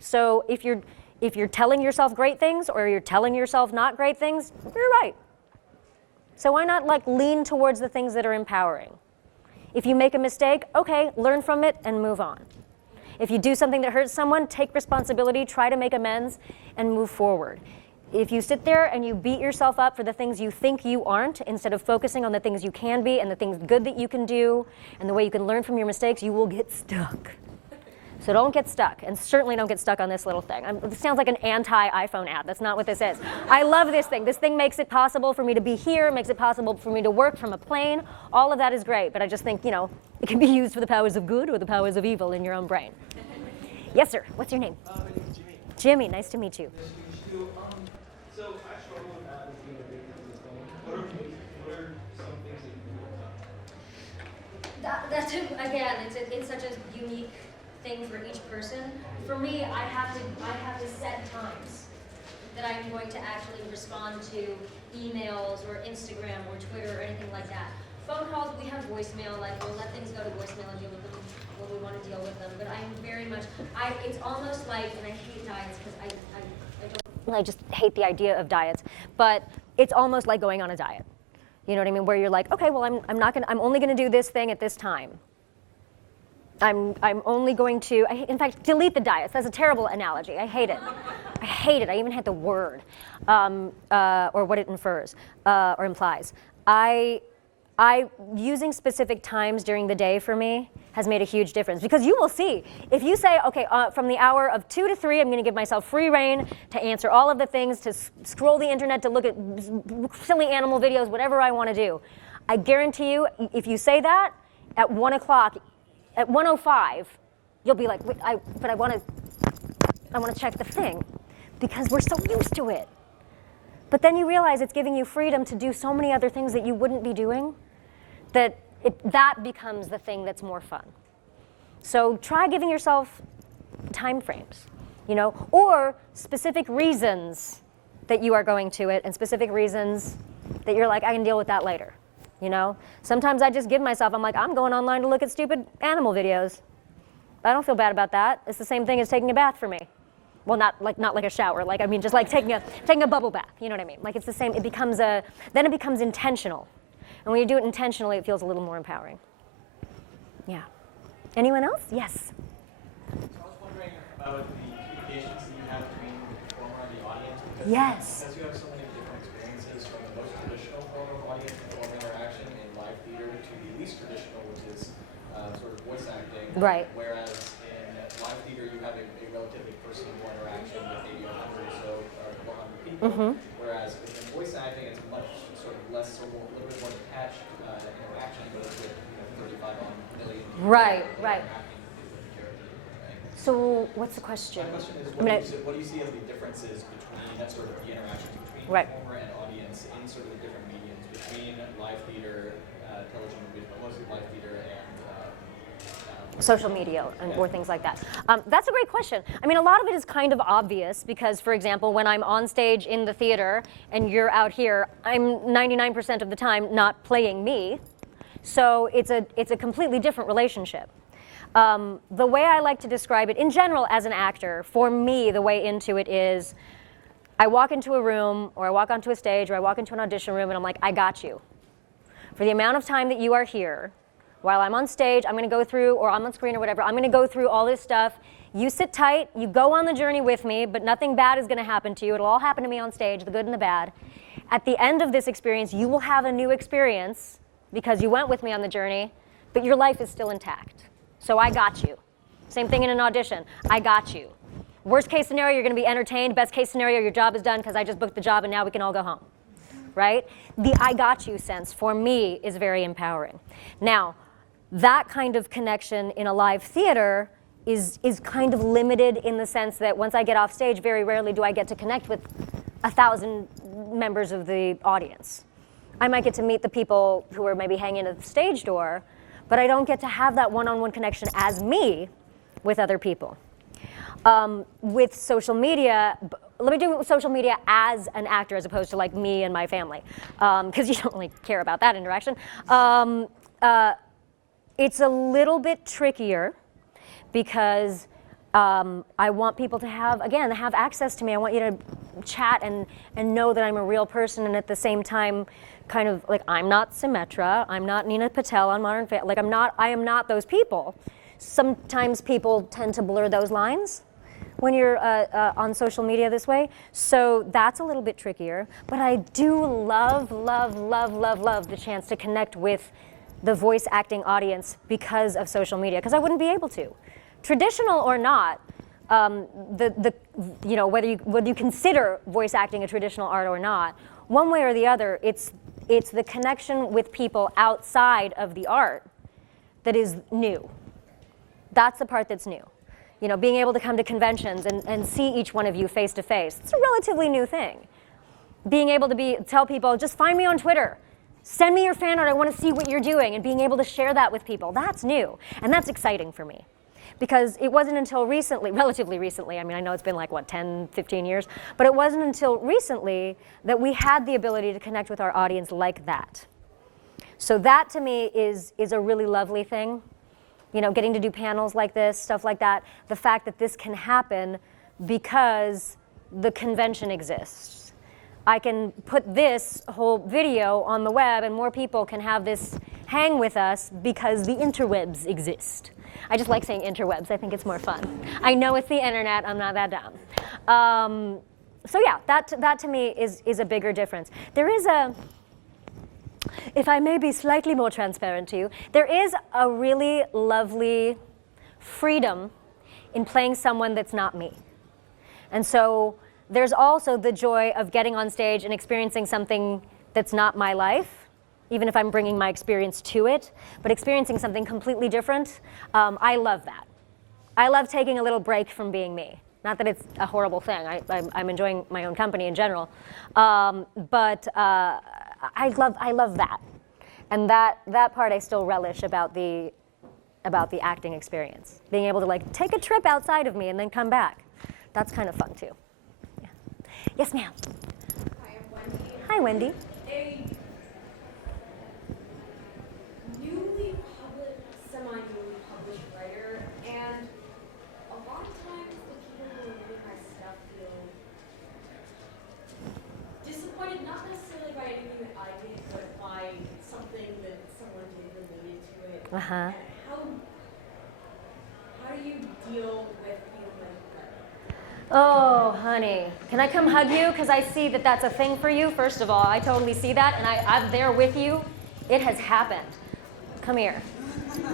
So if you're telling yourself great things or you're telling yourself not great things, you're right. So why not like lean towards the things that are empowering? If you make a mistake, okay, learn from it and move on. If you do something that hurts someone, take responsibility, try to make amends, and move forward. If you sit there and you beat yourself up for the things you think you aren't, instead of focusing on the things you can be and the things good that you can do and the way you can learn from your mistakes, you will get stuck. So don't get stuck, and certainly don't get stuck on this little thing. This sounds like an anti-iPhone ad. That's not what this is. I love this thing. This thing makes it possible for me to be here, makes it possible for me to work from a plane. All of that is great, but I just think, you know, it can be used for the powers of good or the powers of evil in your own brain. Yes, sir. What's your name? My name's Jimmy. Jimmy, nice to meet you. Nice to meet you. So I struggle with that with being addicted to the phone. What are some things that you do? Again, it's such a unique thing for each person. For me, I have to set times that I'm going to actually respond to emails or Instagram or Twitter or anything like that. Phone calls, we have voicemail, like we'll let things go to voicemail and deal with them when we want to deal with them. But I'm very much, it's almost like, and I hate diets because I don't. I just hate the idea of diets, but it's almost like going on a diet. You know what I mean? Where you're like, okay, well, I'm only gonna do this thing at this time. I'm only going to, in fact, delete the diets. That's a terrible analogy. I hate it. I hate it. I even hate the word or what it infers or implies. Using specific times during the day for me has made a huge difference, because you will see, if you say, okay, from the hour of 2 to 3, I'm going to give myself free reign to answer all of the things, to scroll the internet, to look at silly animal videos, whatever I want to do. I guarantee you, if you say that, at 1 o'clock, at 1:05, you'll be like, wait, but I want to check the thing, because we're so used to it. But then you realize it's giving you freedom to do so many other things that you wouldn't be doing, that that becomes the thing that's more fun. So try giving yourself time frames, or specific reasons that you are going to it, and specific reasons that you're like, I can deal with that later. Sometimes I just give myself, I'm like, I'm going online to look at stupid animal videos. I don't feel bad about that. It's the same thing as taking a bath for me. Well, not like a shower. Just like taking a bubble bath. You know what I mean? Like, it's the same. Then it becomes intentional. And when you do it intentionally, it feels a little more empowering. Yeah. Anyone else? Yes. So I was wondering about the communications that you have between the performer and the audience. Yes. Because you have so many different experiences, from the most traditional form of audience-performer interaction in live theater to the least traditional, which is sort of voice acting. Right. Whereas in live theater, you have a relatively personal interaction with maybe 100 or so, or 100 people. Mm-hmm. Whereas in voice acting, it's much sort of less, a little bit more detached interaction, but it's with 35 million people. Right. Interacting with the character, right? So what's the question? My question is, what do you see as the differences between that sort of the interactions between performer and audience in sort of the different mediums between live theater, television movies, but mostly live theater and social media or things like that? That's a great question. I mean, a lot of it is kind of obvious because, for example, when I'm on stage in the theater and you're out here, I'm 99% of the time not playing me. So it's a completely different relationship. The way I like to describe it in general as an actor, for me, the way into it is I walk into a room, or I walk onto a stage, or I walk into an audition room, and I'm like, I got you. For the amount of time that you are here, while I'm on stage, I'm going to go through, or I'm on screen or whatever, I'm going to go through all this stuff. You sit tight, you go on the journey with me, but nothing bad is going to happen to you. It'll all happen to me on stage, the good and the bad. At the end of this experience, you will have a new experience because you went with me on the journey, but your life is still intact. So I got you. Same thing in an audition. I got you. Worst case scenario, you're going to be entertained. Best case scenario, your job is done because I just booked the job and now we can all go home. Right? The I got you sense, for me, is very empowering. Now, that kind of connection in a live theater is kind of limited in the sense that once I get off stage, very rarely do I get to connect with 1,000 members of the audience. I might get to meet the people who are maybe hanging at the stage door, but I don't get to have that one-on-one connection as me with other people. With social media, let me do social media as an actor as opposed to like me and my family, because you don't really care about that interaction. It's a little bit trickier because I want people to have access to me. I want you to chat and know that I'm a real person, and at the same time, kind of like, I'm not Symmetra, I'm not Nina Patel on Modern Family. Like, I am not those people. Sometimes people tend to blur those lines when you're on social media this way. So that's a little bit trickier. But I do love the chance to connect with the voice acting audience because of social media, because I wouldn't be able to. Traditional or not, whether you consider voice acting a traditional art or not, one way or the other, it's the connection with people outside of the art that is new. That's the part that's new. Being able to come to conventions and see each one of you face to face, it's a relatively new thing. Being able to tell people, just find me on Twitter. Send me your fan art, I want to see what you're doing, and being able to share that with people, that's new. And that's exciting for me. Because it wasn't until recently, relatively recently, I mean, I know it's been like, 10, 15 years, but it wasn't until recently that we had the ability to connect with our audience like that. So that, to me, is a really lovely thing. Getting to do panels like this, stuff like that, the fact that this can happen because the convention exists. I can put this whole video on the web and more people can have this hang with us because the interwebs exist. I just like saying interwebs, I think it's more fun. I know it's the internet, I'm not that dumb. So yeah, that to me is a bigger difference. There is if I may be slightly more transparent to you, there is a really lovely freedom in playing someone that's not me. And so there's also the joy of getting on stage and experiencing something that's not my life, even if I'm bringing my experience to it, but experiencing something completely different, I love that. I love taking a little break from being me. Not that it's a horrible thing. I'm enjoying my own company in general, but I love that, and that part I still relish about the acting experience. Being able to like take a trip outside of me and then come back. That's kind of fun too. Yeah. Yes, ma'am. Hi, I'm Wendy. Hi, Wendy. Semi-newly published writer, and a lot of times the people who are reading my stuff feel disappointed, not necessarily by anything that I did, but by something that someone did related to it. Uh-huh. And how do you deal with feeling like that? Oh, honey, can I come hug you? Because I see that that's a thing for you, first of all. I totally see that, and I'm there with you. It has happened. Come here.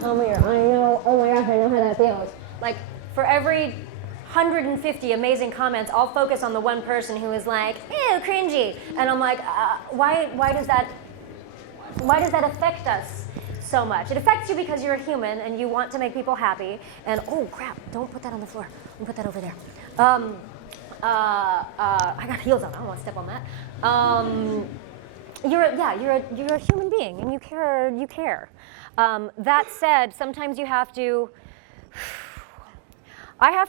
Come here. I know. Oh my gosh, I know how that feels. Like, for every 150 amazing comments, I'll focus on the one person who is like, ew, cringy. And I'm like, why does that affect us so much? It affects you because you're a human and you want to make people happy. And oh crap, don't put that on the floor. I'm gonna put that over there. I got heels on. I don't want to step on that. You're a human being and you care. That said, sometimes I have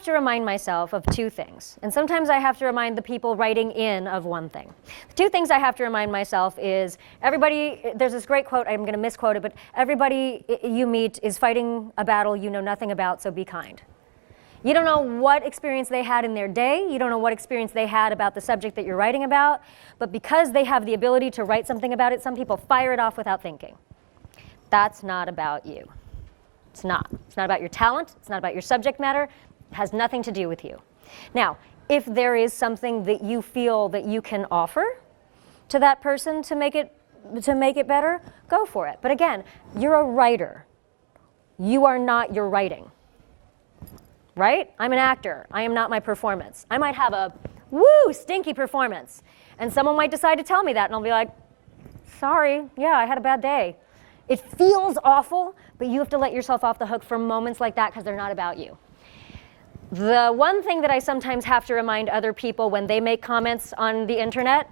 to remind myself of two things. And sometimes I have to remind the people writing in of one thing. The two things I have to remind myself is there's this great quote, I'm going to misquote it, but everybody you meet is fighting a battle you know nothing about, so be kind. You don't know what experience they had in their day. You don't know what experience they had about the subject that you're writing about. But because they have the ability to write something about it, some people fire it off without thinking. That's not about you. It's not. It's not about your talent. It's not about your subject matter. It has nothing to do with you. Now, if there is something that you feel that you can offer to that person to make it better, go for it. But again, you're a writer. You are not your writing. Right? I'm an actor. I am not my performance. I might have a stinky performance. And someone might decide to tell me that, and I'll be like, sorry, yeah, I had a bad day. It feels awful, but you have to let yourself off the hook for moments like that because they're not about you. The one thing that I sometimes have to remind other people when they make comments on the internet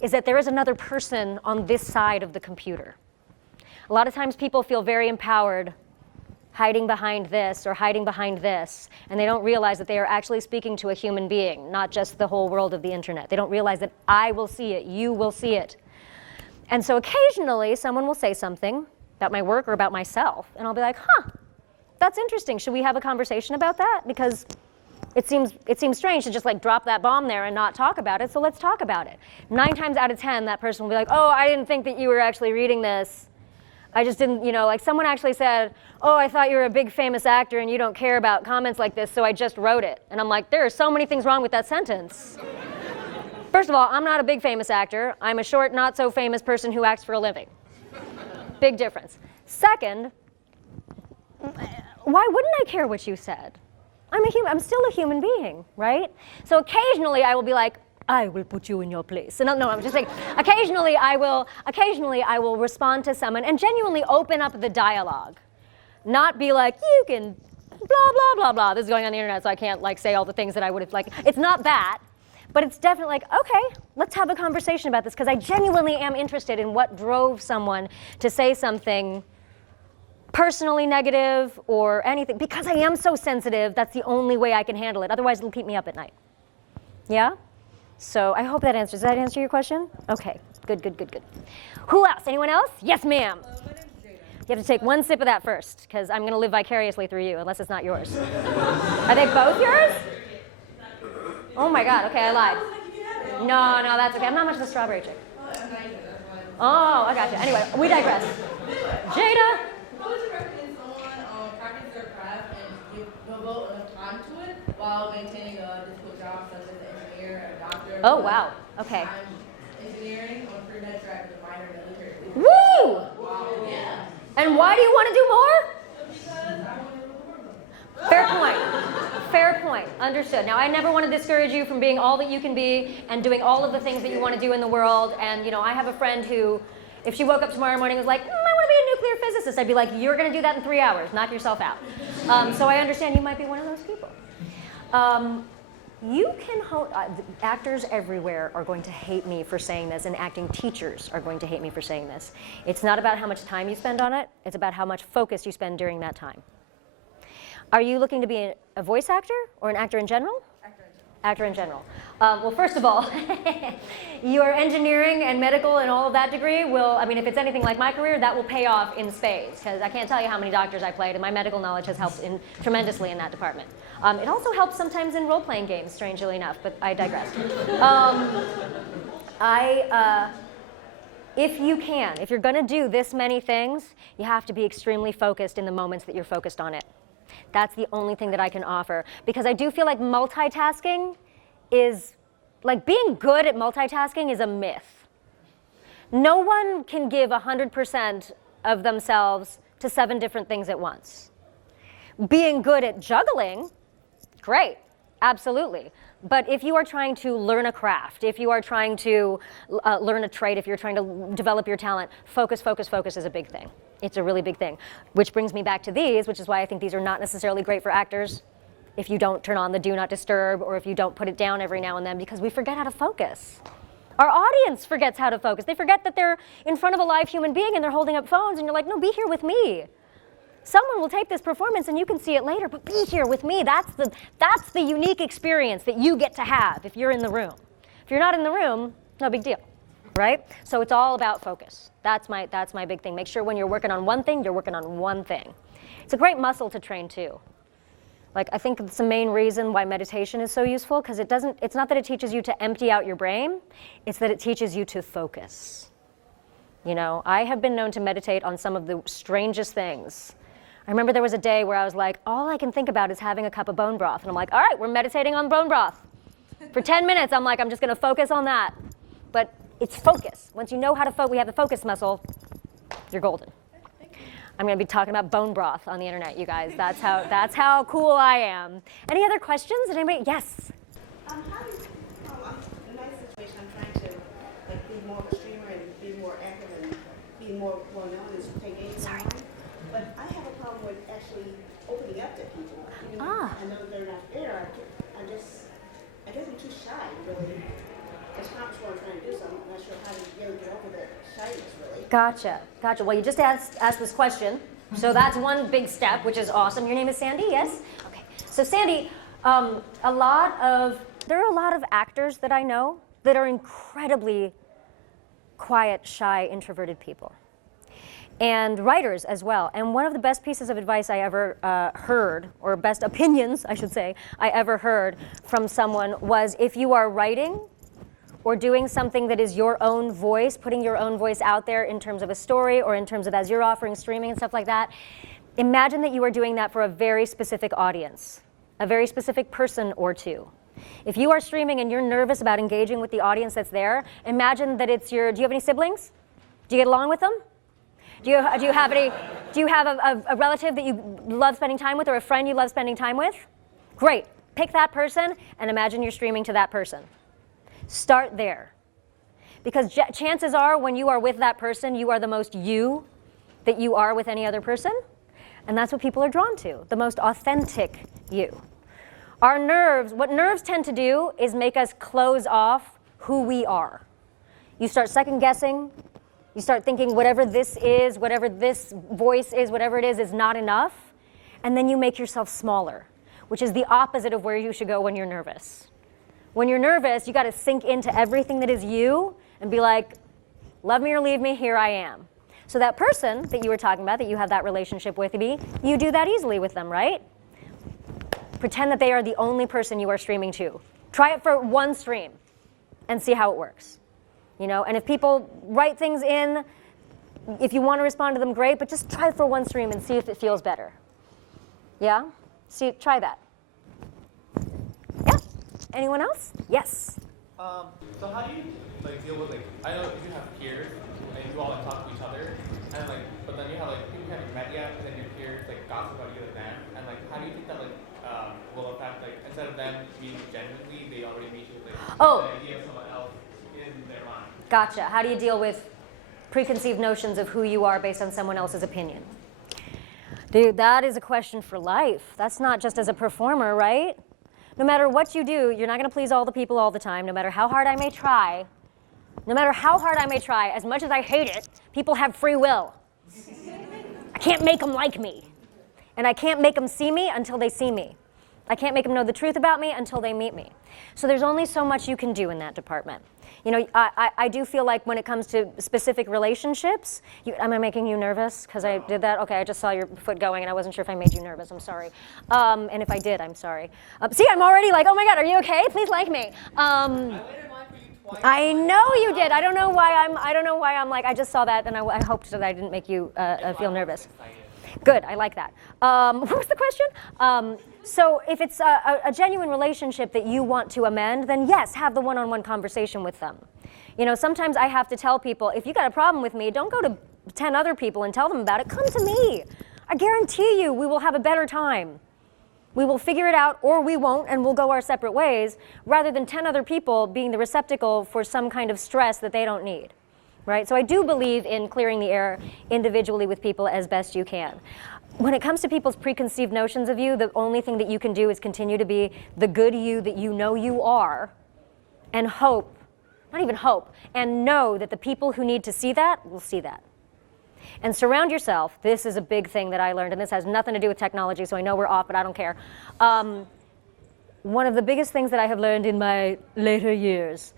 is that there is another person on this side of the computer. A lot of times people feel very empowered hiding behind this or hiding behind this, and they don't realize that they are actually speaking to a human being, not just the whole world of the internet. They don't realize that I will see it, you will see it. And so occasionally someone will say something about my work or about myself, and I'll be like, that's interesting. Should we have a conversation about that? Because it seems strange to just like drop that bomb there and not talk about it, so let's talk about it. 9 times out of 10, that person will be like, oh, I didn't think that you were actually reading this. I just didn't, like someone actually said, oh, I thought you were a big famous actor and you don't care about comments like this, so I just wrote it. And I'm like, there are so many things wrong with that sentence. First of all, I'm not a big famous actor. I'm a short, not so famous person who acts for a living. Big difference. Second, why wouldn't I care what you said? I'm still a human being, right? So occasionally I will be like, I will put you in your place. And no, I'm just saying, occasionally I will respond to someone and genuinely open up the dialogue. Not be like, you can blah, blah, blah, blah. This is going on the internet, so I can't like say all the things that I would have, like, it's not that. But it's definitely like, okay, let's have a conversation about this, because I genuinely am interested in what drove someone to say something personally negative or anything. Because I am so sensitive, that's the only way I can handle it. Otherwise, it'll keep me up at night. Yeah? So I hope that answers. Does that answer your question? Okay, good. Who else? Anyone else? Yes, ma'am. My name's Jada. You have to take one sip of that first, because I'm going to live vicariously through you, unless it's not yours. Are they both yours? Oh my God, okay, I lied. No, that's okay. I'm not much of a strawberry chick. Oh, I got you. Anyway, we digress. Jada? How would you recommend someone practice their craft and devote enough time to it while maintaining a difficult job such as an engineer, a doctor? Oh, wow. Okay. I'm engineering on a pre-med track with a minor in military. Woo! Wow. Yeah. And why do you want to do more? Because I want to perform them. Fair point. Fair point. Understood. Now, I never want to discourage you from being all that you can be and doing all of the things that you want to do in the world. And, I have a friend who If she woke up tomorrow morning and was like, I want to be a nuclear physicist, I'd be like, you're going to do that in 3 hours. Knock yourself out. So I understand you might be one of those people. You can actors everywhere are going to hate me for saying this, and acting teachers are going to hate me for saying this. It's not about how much time you spend on it. It's about how much focus you spend during that time. Are you looking to be a voice actor or an actor in general? Actor in general. Well, first of all, your engineering and medical and all of that degree will, I mean, if it's anything like my career, that will pay off in spades, because I can't tell you how many doctors I played, and my medical knowledge has helped tremendously in that department. It also helps sometimes in role-playing games, strangely enough, but I digress. If you're going to do this many things, you have to be extremely focused in the moments that you're focused on it. That's the only thing that I can offer, because I do feel like multitasking is, like being good at multitasking is a myth. No one can give 100% of themselves to 7 different things at once. Being good at juggling, great, absolutely. But if you are trying to learn a craft, if you are trying to learn a trade, if you're trying to develop your talent, focus is a big thing. It's a really big thing. Which brings me back to these, which is why I think these are not necessarily great for actors if you don't turn on the do not disturb, or if you don't put it down every now and then, because we forget how to focus. Our audience forgets how to focus. They forget that they're in front of a live human being and they're holding up phones, and you're like, no, be here with me. Someone will take this performance and you can see it later, but be here with me. That's the unique experience that you get to have if you're in the room. If you're not in the room, no big deal, right? So it's all about focus. That's my big thing. Make sure when you're working on one thing, you're working on one thing. It's a great muscle to train too. Like, I think it's the main reason why meditation is so useful, because it's not that it teaches you to empty out your brain, it's that it teaches you to focus. You know, I have been known to meditate on some of the strangest things. I remember there was a day where I was like, all I can think about is having a cup of bone broth. And I'm like, all right, we're meditating on bone broth. For 10 minutes, I'm like, I'm just going to focus on that. But it's focus. Once you know how to we have the focus muscle, you're golden. I'm going to be talking about bone broth on the internet, you guys. That's how cool I am. Any other questions? Did anybody? Yes. How do you, in my situation, I'm trying to be more of a streamer and be more active and be more well known as take games online. But I have a problem with actually opening up to people. Even I know they're not there. I guess I'm too shy, really. It's not what I'm trying to do, so I'm not sure how to really get over that shyness, really. Gotcha. Well, you just asked this question, so that's one big step, which is awesome. Your name is Sandy, yes? Okay. So Sandy, there are a lot of actors that I know that are incredibly quiet, shy, introverted people. And writers as well. And one of the best pieces of advice I ever heard, or best opinions, I should say, I ever heard from someone was, if you are writing or doing something that is your own voice, putting your own voice out there in terms of a story or in terms of as you're offering streaming and stuff like that, imagine that you are doing that for a very specific audience, a very specific person or two. If you are streaming and you're nervous about engaging with the audience that's there, imagine that it's do you have any siblings? Do you get along with them? Do you have a relative that you love spending time with, or a friend you love spending time with? Great. Pick that person and imagine you're streaming to that person. Start there. Because chances are when you are with that person, you are the most you that you are with any other person. And that's what people are drawn to, the most authentic you. What nerves tend to do is make us close off who we are. You start second guessing. You start thinking whatever this is, whatever this voice is, whatever it is not enough. And then you make yourself smaller, which is the opposite of where you should go when you're nervous. When you're nervous, you got to sink into everything that is you and be like, love me or leave me, here I am. So that person that you were talking about, that you have that relationship with me, you do that easily with them, right? Pretend that they are the only person you are streaming to. Try it for one stream and see how it works. You know, and if people write things in, if you want to respond to them, great, but just try it for one stream and see if it feels better. Yeah? Try that. Yeah? Anyone else? Yes. So how do you deal with I know you have peers and you all talk to each other, and but then you have people you haven't met yet, and then your peers gossip about you and them, and how do you think that will affect instead of them meeting genuinely, they already meet you with the idea of someone else in their mind? Gotcha. How do you deal with preconceived notions of who you are based on someone else's opinion. Dude, that is a question for life. That's not just as a performer, right? No matter what you do, you're not going to please all the people all the time, no matter how hard I may try. No matter how hard I may try, as much as I hate it, people have free will. I can't make them like me. And I can't make them see me until they see me. I can't make them know the truth about me until they meet me. So there's only so much you can do in that department. You know, I do feel like when it comes to specific relationships, am I making you nervous because I did that? Okay, I just saw your foot going and I wasn't sure if I made you nervous. I'm sorry. And if I did, I'm sorry. See, I'm already like, oh my God, are you okay? Please like me. I know you did. I don't know why I'm like, I just saw that and I hoped that I didn't make you feel nervous. Good, I like that. What was the question? So if it's a genuine relationship that you want to amend, then yes, have the one-on-one conversation with them. You know, sometimes I have to tell people, if you got a problem with me, don't go to 10 other people and tell them about it. Come to me. I guarantee you we will have a better time. We will figure it out, or we won't, and we'll go our separate ways, rather than 10 other people being the receptacle for some kind of stress that they don't need. Right? So I do believe in clearing the air individually with people as best you can. When it comes to people's preconceived notions of you, the only thing that you can do is continue to be the good you that you know you are, and hope, not even hope, and know that the people who need to see that will see that. And surround yourself, this is a big thing that I learned, and this has nothing to do with technology, so I know we're off, but I don't care. One of the biggest things that I have learned in my later years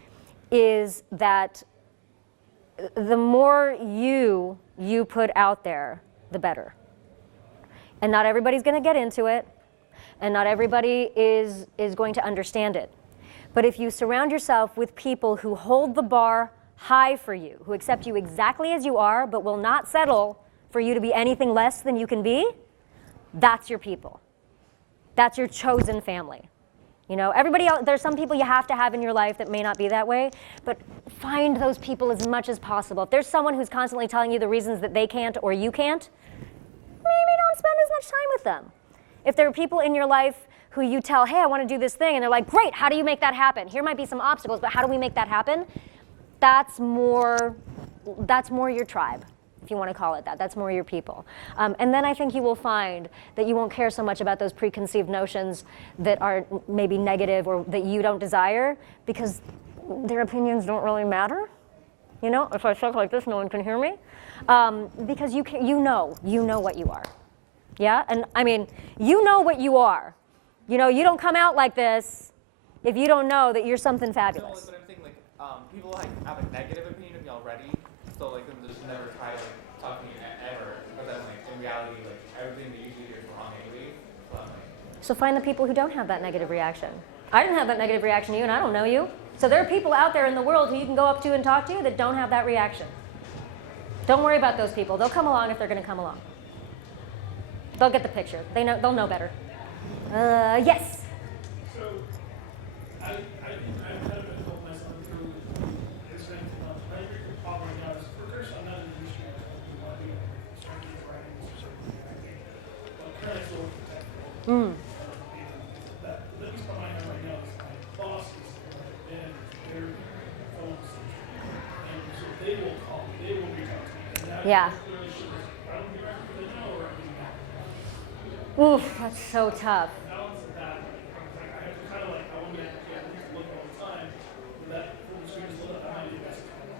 is that the more you put out there, the better. And not everybody's going to get into it, and not everybody is going to understand it. But if you surround yourself with people who hold the bar high for you, who accept you exactly as you are, but will not settle for you to be anything less than you can be, that's your people. That's your chosen family. You know, everybody else, there's some people you have to have in your life that may not be that way, but find those people as much as possible. If there's someone who's constantly telling you the reasons that they can't or you can't, maybe don't spend as much time with them. If there are people in your life who you tell, hey, I want to do this thing, and they're like, great, how do you make that happen? Here might be some obstacles, but how do we make that happen? That's more your tribe, if you want to call it that. That's more your people. And then I think you will find that you won't care so much about those preconceived notions that are maybe negative or that you don't desire, because their opinions don't really matter. You know, if I talk like this, no one can hear me. Because you know what you are. Yeah? And I mean, you know what you are. You know, you don't come out like this if you don't know that you're something fabulous. No, but I'm thinking, like, people like have a negative opinion of me already, so like them just never try to talk to me ever. But then like in reality, like everything they usually hear is wrong anyway. So find the people who don't have that negative reaction. I didn't have that negative reaction to you, and I don't know you. So there are people out there in the world who you can go up to and talk to that don't have that reaction. Don't worry about those people. They'll come along if they're going to come along. They'll get the picture. They'll know better. Yes? So, I've kind of been told myself through strength and love. I agree with Paul right now. For first, I'm not an industry. I want to be strength and writing or something. But currently, I still work for tech. That, at least on my hand right now, is my bosses and their phones. And so they will call me. They will reach out to me. And that Yeah. clearly shows I don't be right for them now or I'm being mad. Oof, that's so tough.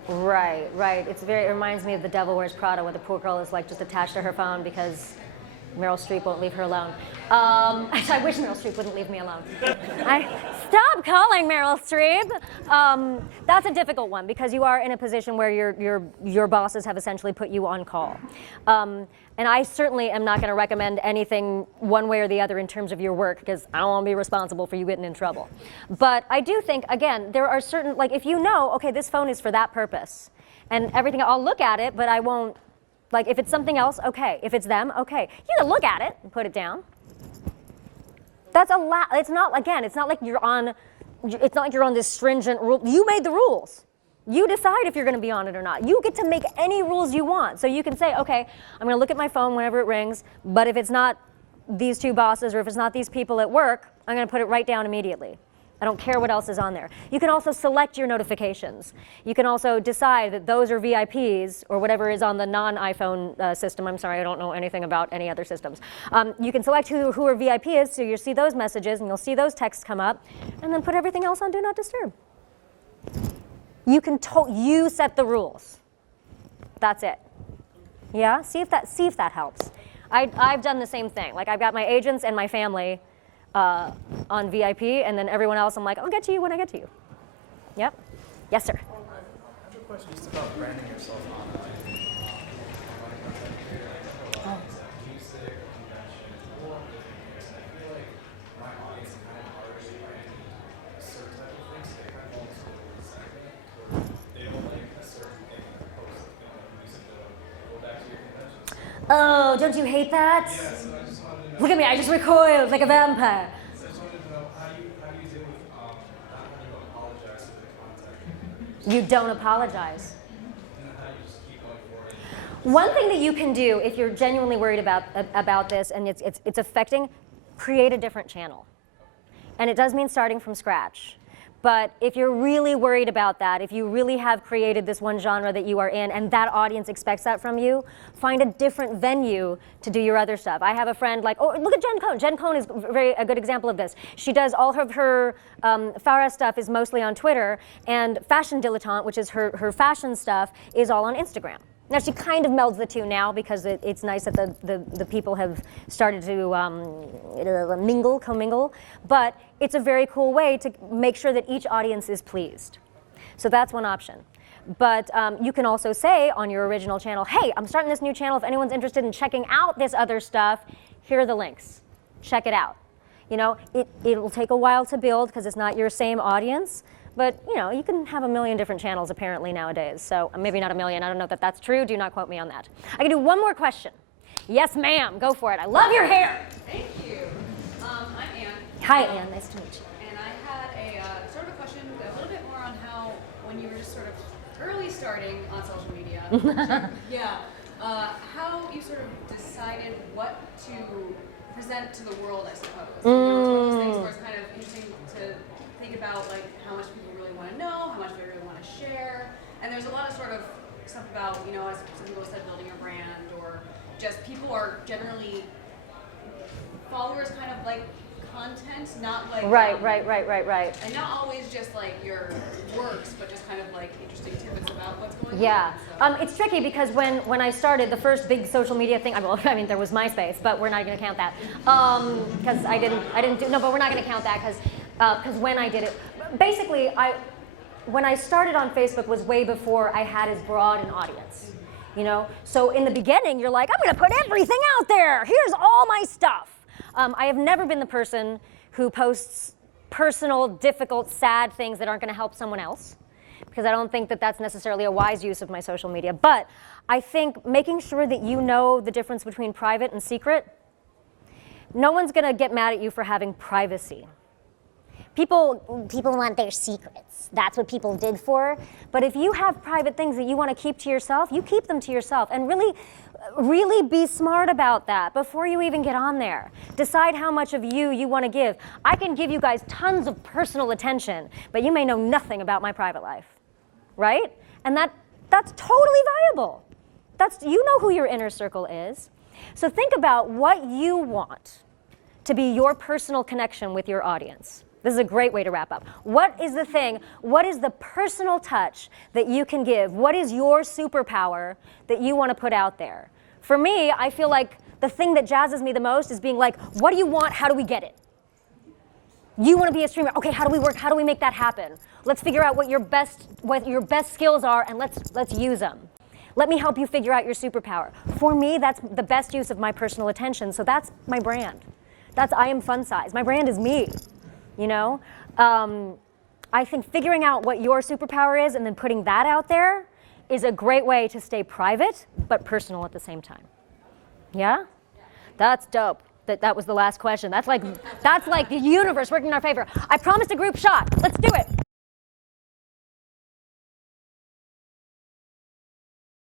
Right, right. It reminds me of The Devil Wears Prada, where the poor girl is like just attached to her phone because Meryl Streep won't leave her alone. I wish Meryl Streep wouldn't leave me alone. Stop calling Meryl Streep. That's a difficult one because you are in a position where your bosses have essentially put you on call. And I certainly am not going to recommend anything one way or the other in terms of your work because I don't want to be responsible for you getting in trouble. But I do think, again, there are certain, like if you know, okay, this phone is for that purpose, and everything, I'll look at it, but I won't, like if it's something else, okay. If it's them, okay. You can look at it and put it down. That's a lot. It's not, again, it's not like you're on this stringent rule. You made the rules. You decide if you're going to be on it or not. You get to make any rules you want. So you can say, okay, I'm going to look at my phone whenever it rings, but if it's not these two bosses or if it's not these people at work, I'm going to put it right down immediately. I don't care what else is on there. You can also select your notifications. You can also decide that those are VIPs or whatever is on the non-iPhone system. I'm sorry, I don't know anything about any other systems. You can select who are VIP is, so you'll see those messages and you'll see those texts come up, and then put everything else on Do Not Disturb. You can you set the rules. That's it. Yeah, see if that helps. I've done the same thing. Like I've got my agents and my family on VIP, and then everyone else, I'm like, I'll get to you when I get to you. Yep. Yes, sir. I have a question just about branding yourself online. Oh. Music, convention, or I feel like my audience kind of already brand certain type of things. They kind of fall into the segment where they don't like a certain thing in the post, they don't like music to go back to your conventions. Oh, don't you hate that? Yeah, so I just wanted to know. Look at me, I just recoiled like a vampire. So I just wanted to know how do you deal with not having to apologize to the contact? You don't apologize. And then how do you just keep going forward? One thing that you can do if you're genuinely worried about this and it's affecting, create a different channel. And it does mean starting from scratch. But if you're really worried about that, if you really have created this one genre that you are in and that audience expects that from you, find a different venue to do your other stuff. I have a friend like, oh, look at Jen Cohn. Jen Cohn is a good example of this. She does all of her Farah stuff is mostly on Twitter, and Fashion Dilettante, which is her fashion stuff, is all on Instagram. Now she kind of melds the two now because it's nice that the people have started to commingle, but it's a very cool way to make sure that each audience is pleased. So that's one option. But you can also say on your original channel, hey, I'm starting this new channel. If anyone's interested in checking out this other stuff, here are the links. Check it out. You know, it'll take a while to build because it's not your same audience. But you know, you can have a million different channels apparently nowadays. So maybe not a million. I don't know that that's true. Do not quote me on that. I can do one more question. Yes, ma'am. Go for it. I love your hair. Thank you. I'm Ann. Hi, Ann. Nice to meet you. And I had a sort of a question, a little bit more on how, when you were just sort of early starting on social media, how you sort of decided what to present to the world, I suppose. You know, it's one of those things where it's kind of interesting to think about like how much people really want to know, how much they really want to share. And there's a lot of sort of stuff about, you know, as some people said, building a brand, or just people are generally followers kind of like content, not like right. and not always just like your works, but just kind of like interesting tidbits about what's going Yeah, on. it's tricky because when I started the first big social media thing, I mean there was MySpace, but we're not going to count that because I didn't do, no, but we're not going to count that because when I did it, basically when I started on Facebook was way before I had as broad an audience. You know, so in the beginning you're like, I'm going to put everything out there. Here's all my stuff. I have never been the person who posts personal, difficult, sad things that aren't going to help someone else, because I don't think that that's necessarily a wise use of my social media. But I think making sure that you know the difference between private and secret, no one's going to get mad at you for having privacy. People want their secrets. That's what people dig for. But if you have private things that you want to keep to yourself, you keep them to yourself. And really be smart about that before you even get on there. Decide how much of you want to give. I can give you guys tons of personal attention, but you may know nothing about my private life, right? And that's totally viable. You know who your inner circle is. So think about what you want to be your personal connection with your audience. This is a great way to wrap up. What is the thing, what is the personal touch that you can give? What is your superpower that you want to put out there? For me, I feel like the thing that jazzes me the most is being like, what do you want? How do we get it? You want to be a streamer. Okay, how do we work? How do we make that happen? Let's figure out what your best skills are, and let's use them. Let me help you figure out your superpower. For me, that's the best use of my personal attention, so that's my brand. That's I Am Fun Size. My brand is me. You know, I think figuring out what your superpower is and then putting that out there is a great way to stay private but personal at the same time. Yeah? That's dope. That was the last question. That's like the universe working in our favor. I promised a group shot. Let's do it.